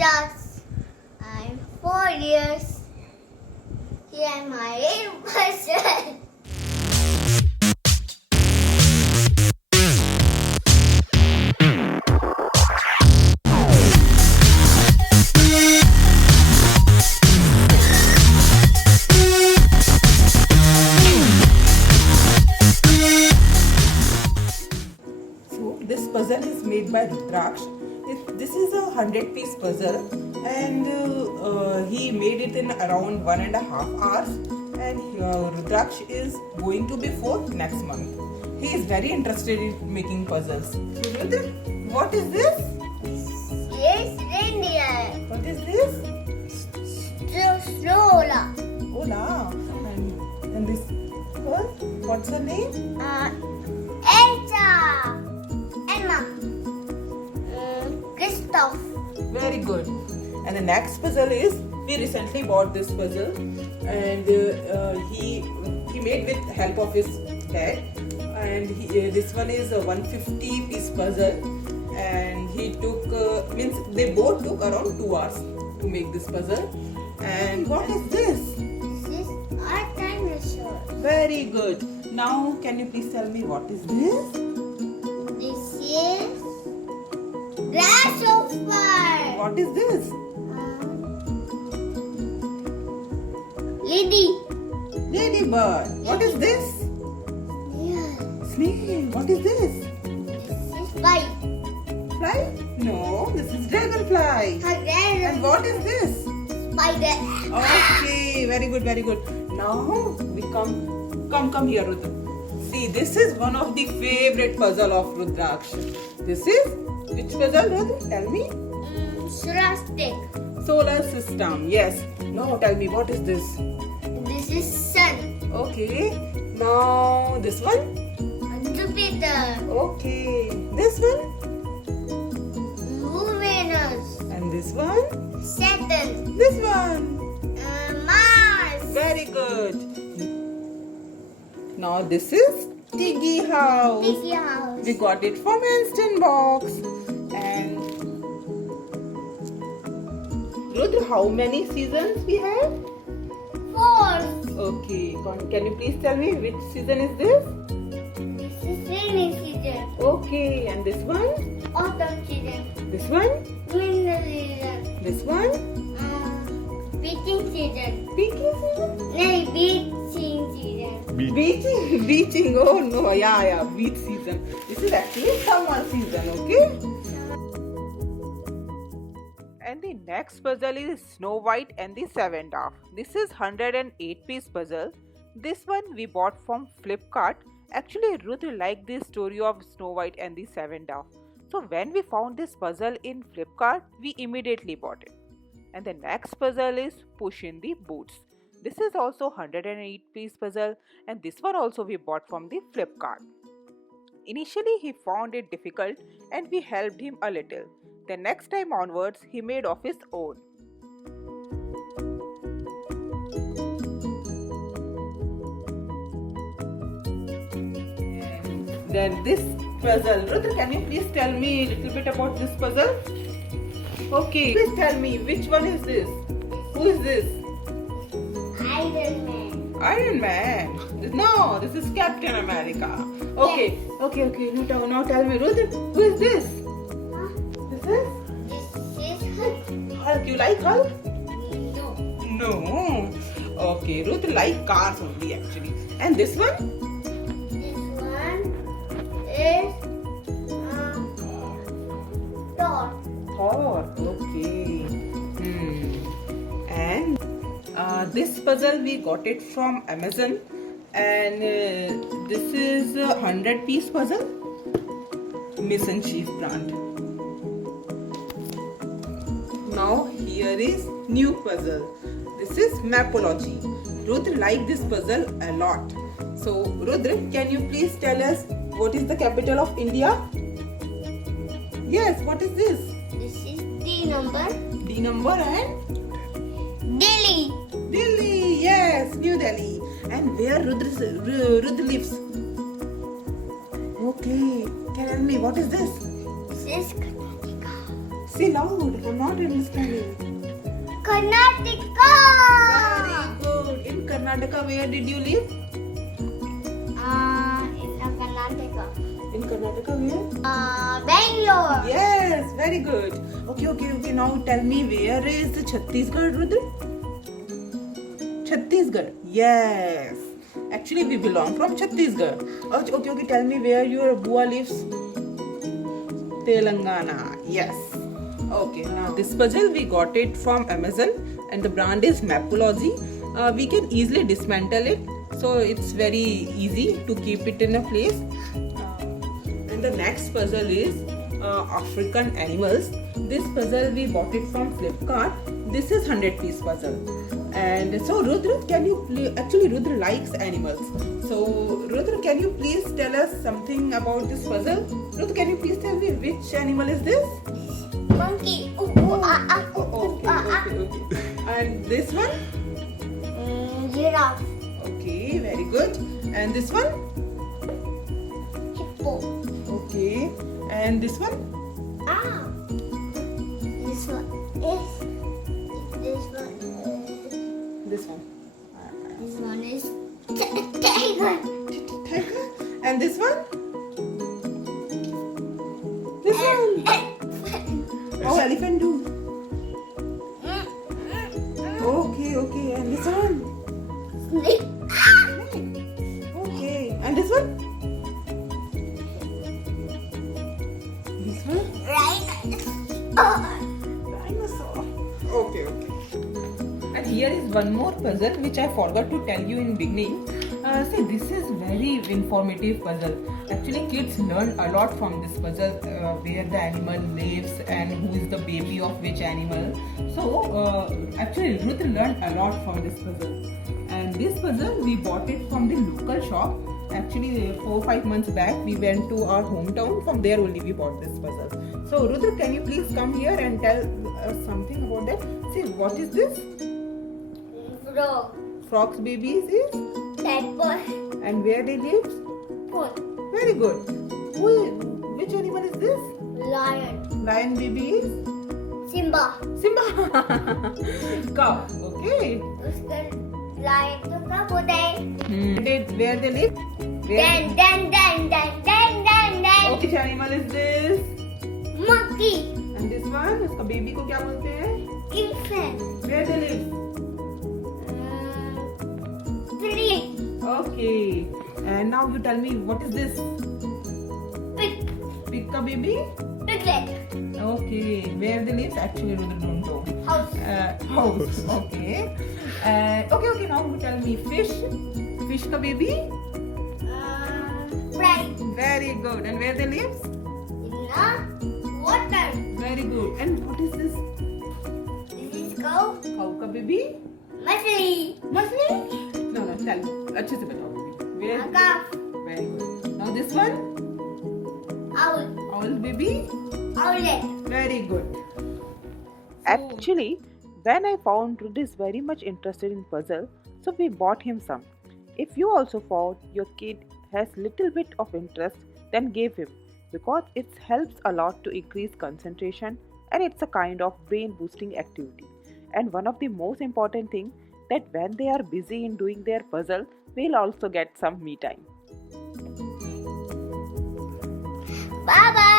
Tejas. I'm 4 years. Here am my person. So this puzzle is made by Rudraksh. This is a 100-piece puzzle, and he made it in around 1.5 hours. And Rudraksh is going to be 4 next month. He is very interested in making puzzles. So Rudra, what is this? Yes, reindeer. What is this? Stroller. Ola. And this girl, what's her name? Elsa. Emma. Christoph. Very good. And the next puzzle is, we recently bought this puzzle, and he made with help of his dad. And this one is a 150-piece puzzle, and he took they both took around 2 hours to make this puzzle. And what is this? This is our dinosaur. Very good. Now can you please tell me what is this? This is grasshopper. What is this? Lady. Ladybird. What is this? Yeah. Snail. What is this? This is fly. Fly? No, this is dragonfly. And what is this? Spider. Okay, very good, very good. Now we come here, Rudra. See, this is one of the favorite puzzle of Rudraksh. This is which puzzle, Rudra? Tell me. Surastic. Solar system. Yes. Now tell me, what is this? This is sun. Okay. Now this one. Jupiter. Okay. This one. Uranus. And this one. Saturn. This one. Mars. Very good. Now this is Tiggy house. Piggy house. We got it from Instant Box. And Rudra, how many seasons we have? 4. Okay. Can you please tell me which season is this? This is rainy season. Okay. And this one? Autumn season. This one? Winter season. This one? Beaching season. Pinky season? No, beaching season. Beaching. Beaching. Oh no. Yeah. Beach season. This is actually summer season. Okay. And the next puzzle is Snow White and the Seven Dwarfs. This is 108-piece puzzle. This one we bought from Flipkart. Actually, Ruth liked the story of Snow White and the Seven Dwarfs. So when we found this puzzle in Flipkart, we immediately bought it. And the next puzzle is Push in the Boots. This is also 108-piece puzzle, and this one also we bought from the Flipkart. Initially, he found it difficult and we helped him a little. The next time onwards, he made of his own. Then this puzzle. Rudra, can you please tell me a little bit about this puzzle? Okay, please tell me which one is this? Who is this? Iron Man. Iron Man. No, this is Captain America. Okay, Yes. okay. Now tell me, Rudra, who is this? This is This is Hulk. Hulk. You like Hulk? No. No. Okay, Ruth like cars only actually. And this one? This one is Thor. Thor. Okay. And this puzzle we got it from Amazon, and this is a 100-piece puzzle. Mission Chief brand. Now here is new puzzle. This is Mapology. Rudra liked this puzzle a lot. So Rudra, can you please tell us what is the capital of India? Yes, what is this? This is D number. D number and Delhi. Delhi. Yes, New Delhi. And where Rudra lives? Okay, tell me what is this? This is Karnataka. Say loud. I'm not understanding. Karnataka. Very good. In Karnataka, where did you live? In Karnataka. In Karnataka, where? Bangalore. Yes, very good. Okay. Now tell me, where is Chhattisgarh, Rudra? Chhattisgarh. Yes. Actually, we belong from Chhattisgarh. Okay. Tell me where your Bua lives. Telangana. Yes. Okay. Now this puzzle we got it from Amazon, and the brand is Mapology. We can easily dismantle it, so it's very easy to keep it in a place. And the next puzzle is African animals. This puzzle we bought it from Flipkart. This is 100-piece puzzle. And so Rudra, can you actually Rudra likes animals. So Rudra, can you please tell us something about this puzzle? Rudra, can you please tell me which animal is this? Monkey. Okay. And this one? Giraffe. Okay, very good. And this one? Hippo. Okay. And this one? This one is. This one. This one is tiger. Tiger. And this one? This one. Oh, elephant too. Okay. And this one? Snake. Okay. And this one? This one? Dinosaur. Okay. And here is one more puzzle which I forgot to tell you in beginning. See, this is very informative puzzle. Actually, kids learn a lot from this puzzle, where the animal lives and who is the baby of which animal. So, actually, Ruth learned a lot from this puzzle. And this puzzle, we bought it from the local shop. Actually, 4-5 months back, we went to our hometown. From there only we bought this puzzle. So, Rudra, can you please come here and tell us something about that? See, what is this? Frog. Frog's babies is? Tadpole. And where they live? Pond. Very good. Which animal is this? Lion. Lion baby is? Simba. Simba. Cow. Okay. उसका lion तो कब होता है? Where they live? Dan. Which animal is this? Monkey. And this one? उसका baby को क्या बोलते हैं? Infant. Where they live? Tree. Okay. And now you tell me, what is this? Pig. Pig ka baby? Piglet. Okay. Where they live? Actually, Rudra don't know. House. House. Okay. Okay. Now you tell me, fish. Fish ka baby? Fry. Very good. And where they live? In the water. Very good. And what is this? This is cow. Cow ka baby? Machli. Machli? No. Tell me. अच्छे से बताओ baby. Where? Calf. Very good. Now this one? Owl. Owl baby? Owlet. Very good. Actually, when I found Rudy is very much interested in puzzle, so we bought him some. If you also found your kid has little bit of interest, then give him, because it helps a lot to increase concentration and it's a kind of brain boosting activity. And one of the most important thing that when they are busy in doing their puzzle, we'll also get some me time. Bye bye.